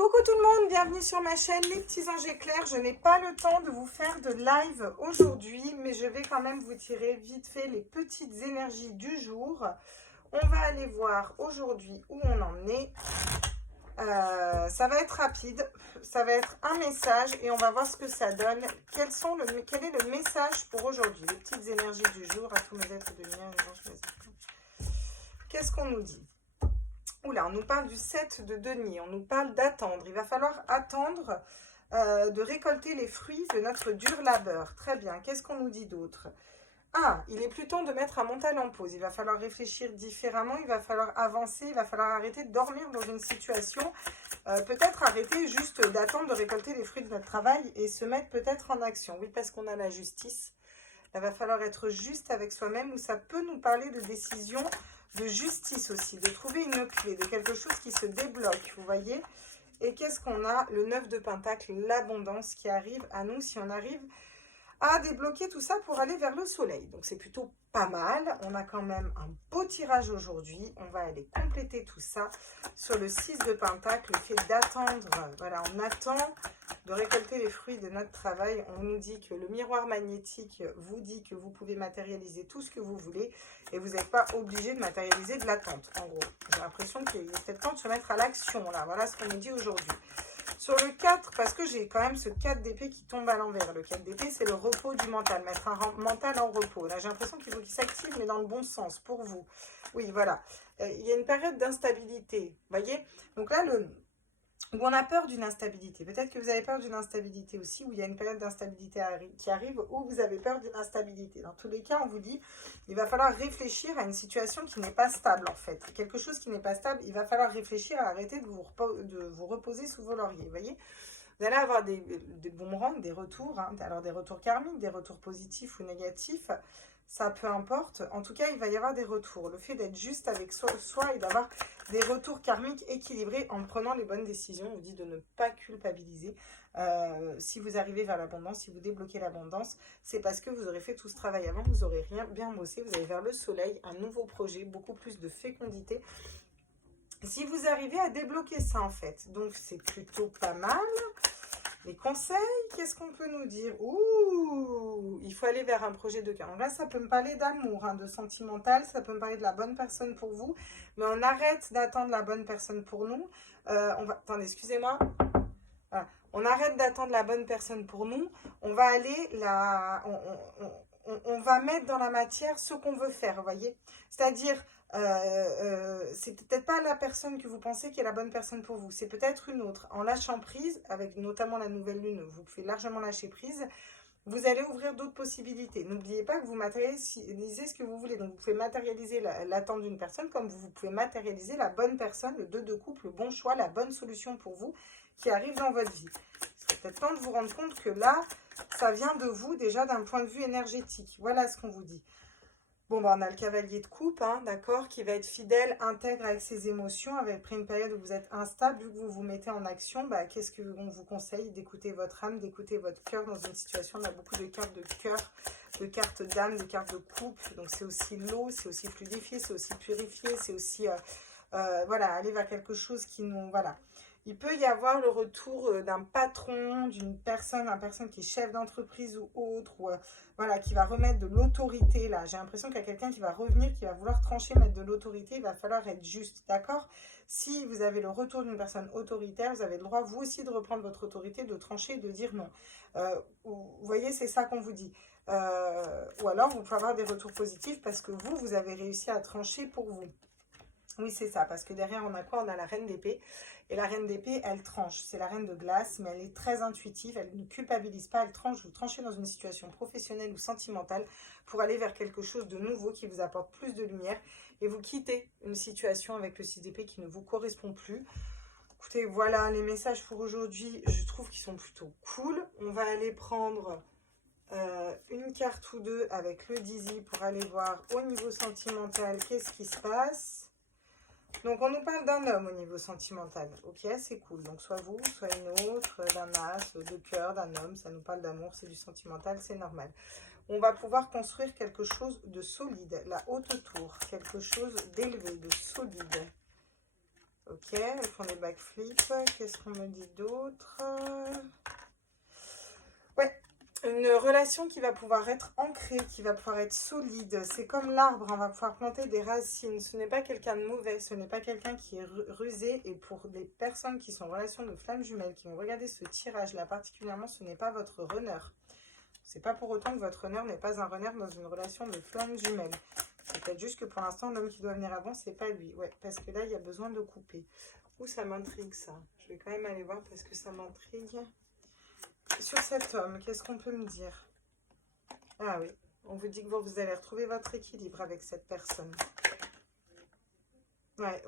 Coucou tout le monde, bienvenue sur ma chaîne Les Petits Anges Éclairs. Je n'ai pas le temps de vous faire de live aujourd'hui, mais je vais quand même vous tirer vite fait les petites énergies du jour. On va aller voir aujourd'hui où on en est. Ça va être rapide, ça va être un message et on va voir ce que ça donne. Quel est le message pour aujourd'hui? Les petites énergies du jour à tous mes êtres de lumière. Qu'est-ce qu'on nous dit? Oula, on nous parle du 7 de denier, on nous parle d'attendre. Il va falloir attendre de récolter les fruits de notre dur labeur. Très bien, qu'est-ce qu'on nous dit d'autre? Ah, il est plus temps de mettre un mental en pause. Il va falloir réfléchir différemment, il va falloir avancer, il va falloir arrêter de dormir dans une situation. Peut-être arrêter juste d'attendre de récolter les fruits de notre travail et se mettre peut-être en action. Oui, parce qu'on a la justice. Il va falloir être juste avec soi-même ou ça peut nous parler de décision, de justice aussi, de trouver une clé, de quelque chose qui se débloque, vous voyez. Et qu'est-ce qu'on a? Le 9 de Pentacle, l'abondance qui arrive à nous si on arrive à débloquer tout ça pour aller vers le soleil. Donc c'est plutôt pas mal. On a quand même un beau tirage aujourd'hui. On va aller compléter tout ça sur le 6 de Pentacle, le fait d'attendre. Voilà, on attend de récolter les fruits de notre travail. On nous dit que le miroir magnétique vous dit que vous pouvez matérialiser tout ce que vous voulez et vous n'êtes pas obligé de matérialiser de l'attente. En gros, j'ai l'impression qu'il est peut-être temps de se mettre à l'action là. Voilà ce qu'on nous dit aujourd'hui. Sur le 4, parce que j'ai quand même ce 4 d'épée qui tombe à l'envers. Le 4 d'épée, c'est le repos du mental. Mettre un mental en repos. Là, j'ai l'impression qu'il faut qu'il s'active, mais dans le bon sens, pour vous. Oui, voilà. Il y a une période d'instabilité. Vous voyez? Donc là, où on a peur d'une instabilité. Peut-être que vous avez peur d'une instabilité aussi, où il y a une période d'instabilité qui arrive, où vous avez peur d'une instabilité. Dans tous les cas, on vous dit, il va falloir réfléchir à une situation qui n'est pas stable, en fait. Quelque chose qui n'est pas stable, il va falloir réfléchir à arrêter de vous reposer sous vos lauriers, vous voyez. Vous allez avoir des boomerangs, des retours, hein, alors des retours karmiques, des retours positifs ou négatifs, ça peu importe. En tout cas, il va y avoir des retours. Le fait d'être juste avec soi et d'avoir des retours karmiques équilibrés en prenant les bonnes décisions. On vous dit de ne pas culpabiliser. Si vous arrivez vers l'abondance, si vous débloquez l'abondance, c'est parce que vous aurez fait tout ce travail avant, vous aurez rien bien bossé, vous allez vers le soleil, un nouveau projet, beaucoup plus de fécondité. Si vous arrivez à débloquer ça en fait, donc c'est plutôt pas mal. Les conseils, qu'est-ce qu'on peut nous dire? Ouh, il faut aller vers un projet de cœur. Donc là, ça peut me parler d'amour, hein, de sentimental, ça peut me parler de la bonne personne pour vous, mais on arrête d'attendre la bonne personne pour nous. Attendez, excusez-moi. Voilà. On arrête d'attendre la bonne personne pour nous. On va aller on va mettre dans la matière ce qu'on veut faire, vous voyez. C'est-à-dire, c'est peut-être pas la personne que vous pensez qui est la bonne personne pour vous. C'est peut-être une autre. En lâchant prise, avec notamment la nouvelle lune, vous pouvez largement lâcher prise. Vous allez ouvrir d'autres possibilités. N'oubliez pas que vous matérialisez ce que vous voulez. Donc, vous pouvez matérialiser l'attente d'une personne comme vous pouvez matérialiser la bonne personne, le 2 de couple, le bon choix, la bonne solution pour vous qui arrive dans votre vie. Il serait peut-être temps de vous rendre compte que là, ça vient de vous déjà d'un point de vue énergétique. Voilà ce qu'on vous dit. Bon, bah, on a le cavalier de coupe, hein, d'accord, qui va être fidèle, intègre avec ses émotions. Après une période où vous êtes instable, vu que vous vous mettez en action, bah, qu'est-ce qu'on vous conseille? D'écouter votre âme, d'écouter votre cœur dans une situation. On a beaucoup de cartes de cœur, de cartes d'âme, de cartes de couple. Donc, c'est aussi l'eau, c'est aussi fluidifié, c'est aussi purifié, c'est aussi, voilà, aller vers quelque chose qui nous, voilà. Il peut y avoir le retour d'un patron, d'une personne, un personne qui est chef d'entreprise ou autre, ou voilà, qui va remettre de l'autorité là. J'ai l'impression qu'il y a quelqu'un qui va revenir, qui va vouloir trancher, mettre de l'autorité. Il va falloir être juste, d'accord? Si vous avez le retour d'une personne autoritaire, vous avez le droit, vous aussi, de reprendre votre autorité, de trancher, de dire non. Vous voyez, c'est ça qu'on vous dit. Ou alors, vous pouvez avoir des retours positifs parce que vous avez réussi à trancher pour vous. Oui, c'est ça, parce que derrière, on a quoi? On a la reine d'épée. Et la reine d'épée, elle tranche. C'est la reine de glace, mais elle est très intuitive. Elle ne culpabilise pas, elle tranche. Vous tranchez dans une situation professionnelle ou sentimentale pour aller vers quelque chose de nouveau qui vous apporte plus de lumière. Et vous quittez une situation avec le 6 d'épée qui ne vous correspond plus. Écoutez, voilà les messages pour aujourd'hui. Je trouve qu'ils sont plutôt cool. On va aller prendre une carte ou deux avec le Dizzy pour aller voir au niveau sentimental qu'est-ce qui se passe. Donc, on nous parle d'un homme au niveau sentimental. Ok, c'est cool. Donc, soit vous, soit une autre, d'un as, de cœur, d'un homme. Ça nous parle d'amour, c'est du sentimental, c'est normal. On va pouvoir construire quelque chose de solide. La haute tour, quelque chose d'élevé, de solide. Ok, elles font des backflips. Qu'est-ce qu'on me dit d'autre? Ouais, une relation qui va pouvoir être ancrée, qui va pouvoir être solide. C'est comme l'arbre, on va pouvoir planter des racines. Ce n'est pas quelqu'un de mauvais, ce n'est pas quelqu'un qui est rusé. Et pour des personnes qui sont en relation de flammes jumelles, qui vont regarder ce tirage-là particulièrement, ce n'est pas votre runner. C'est pas pour autant que votre runner n'est pas un runner dans une relation de flammes jumelles. C'est peut-être juste que pour l'instant, l'homme qui doit venir avant, c'est pas lui. Ouais, parce que là, il y a besoin de couper. Ouh, ça m'intrigue, ça. Je vais quand même aller voir parce que ça m'intrigue. Sur cet homme, qu'est-ce qu'on peut me dire? Ah oui, on vous dit que vous allez retrouver votre équilibre avec cette personne. Ouais,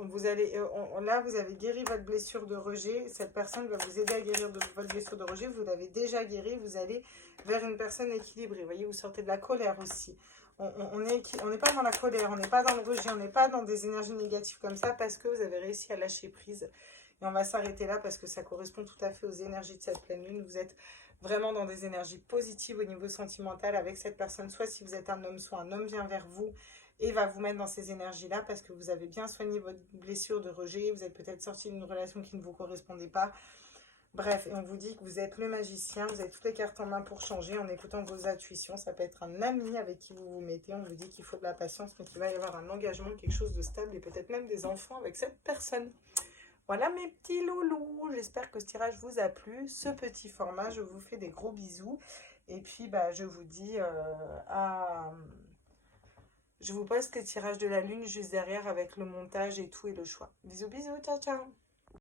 là, vous avez guéri votre blessure de rejet. Cette personne va vous aider à guérir votre blessure de rejet. Vous l'avez déjà guéri. Vous allez vers une personne équilibrée. Vous voyez, vous sortez de la colère aussi. On n'est pas dans la colère, on n'est pas dans le rejet, on n'est pas dans des énergies négatives comme ça parce que vous avez réussi à lâcher prise. Et on va s'arrêter là parce que ça correspond tout à fait aux énergies de cette pleine lune. Vous êtes vraiment dans des énergies positives au niveau sentimental avec cette personne. Soit si vous êtes un homme, soit un homme vient vers vous et va vous mettre dans ces énergies-là parce que vous avez bien soigné votre blessure de rejet. Vous êtes peut-être sorti d'une relation qui ne vous correspondait pas. Bref, et on vous dit que vous êtes le magicien, vous avez toutes les cartes en main pour changer en écoutant vos intuitions. Ça peut être un ami avec qui vous vous mettez. On vous dit qu'il faut de la patience, mais qu'il va y avoir un engagement, quelque chose de stable et peut-être même des enfants avec cette personne. Voilà mes petits loulous. J'espère que ce tirage vous a plu. Ce petit format, je vous fais des gros bisous. Et puis, je vous dis Je vous poste les tirages de la lune juste derrière avec le montage et tout et le choix. Bisous, bisous, ciao, ciao.